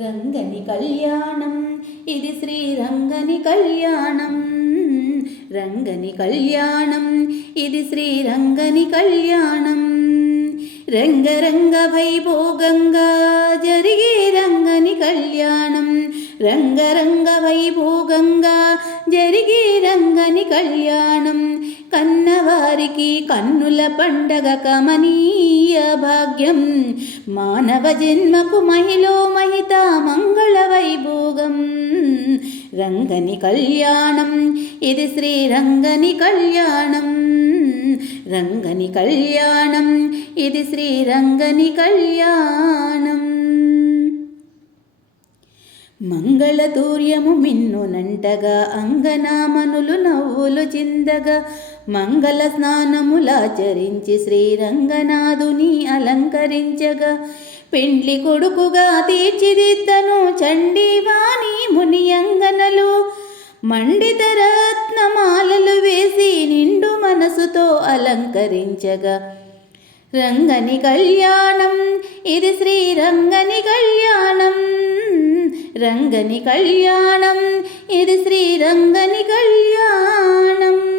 రంగని కళ్యాణం ఇది శ్రీరంగని కళ్యాణం. రంగని కళ్యాణం ఇది శ్రీరంగని కళ్యాణం. రంగరంగ వైభోగంగా జరిగే రంగని కళ్యాణం. రంగరంగ వైభోగంగా జరిగే రంగని కళ్యాణం. కన్నవారికి కన్నుల పండగ కమనీయ భాగ్యం. మానవ జన్మకు మహిళో మహిత మంగళ వైభోగం. రంగని కళ్యాణం ఇది శ్రీరంగని కళ్యాణం. రంగని కళ్యాణం ఇది శ్రీరంగని కళ్యాణం. మంగళతూర్యము మిన్నునంటగా అంగనామనులు నవ్వులు చిందగా మంగళ స్నానములాచరించి శ్రీరంగనాథుని అలంకరించగా పెండ్లి కొడుకుగా తీర్చిదిద్దను చండీవాణి మునియంగనలు. మండిత రత్నమాలలు వేసి నిండు మనసుతో అలంకరించగా రంగని కళ్యాణం ఇది శ్రీరంగని కళ్యాణం. రంగని కళ్యాణం ఇది శ్రీరంగని కళ్యాణం.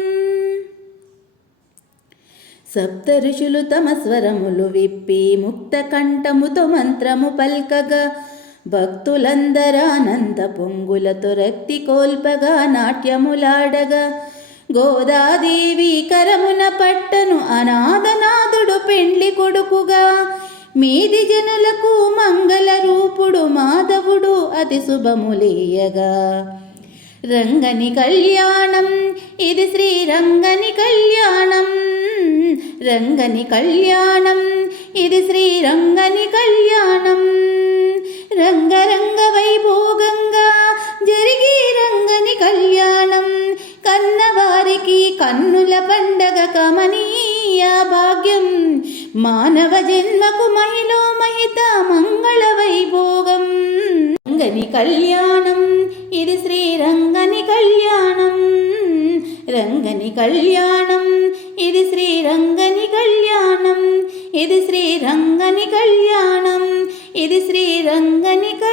సప్త ఋషులు తమ స్వరములు విప్పి ముక్త కంఠముతో మంత్రము పల్కగా భక్తులందరానంద పొంగులతో రక్తి కోల్పగా నాట్యములాడగా గోదాదేవి కరమున పట్టను అనాథనాథుడు పెండ్లి కొడుకుగా. మీది జనులకు మంగళ రూపుడు మాధవుడు అతి శుభములేయగా. రంగని కళ్యాణం ఇది శ్రీరంగని కళ్యాణం. రంగని కళ్యాణం ఇది శ్రీరంగని కళ్యాణం. రంగరంగ వైభోగంగా జరిగే రంగని కళ్యాణం. కన్నవారికి కన్నుల పండగ కమనీయ భాగ్యం. మానవ జన్మకు మహిళో మహిత మంగళ వైభోగం. రంగని కళ్యాణం ఇది శ్రీరంగని కళ్యాణం. రంగని కళ్యాణం ఇది శ్రీరంగని కళ్యాణం. ఇది శ్రీరంగని కళ్యాణం. ఇది శ్రీరంగని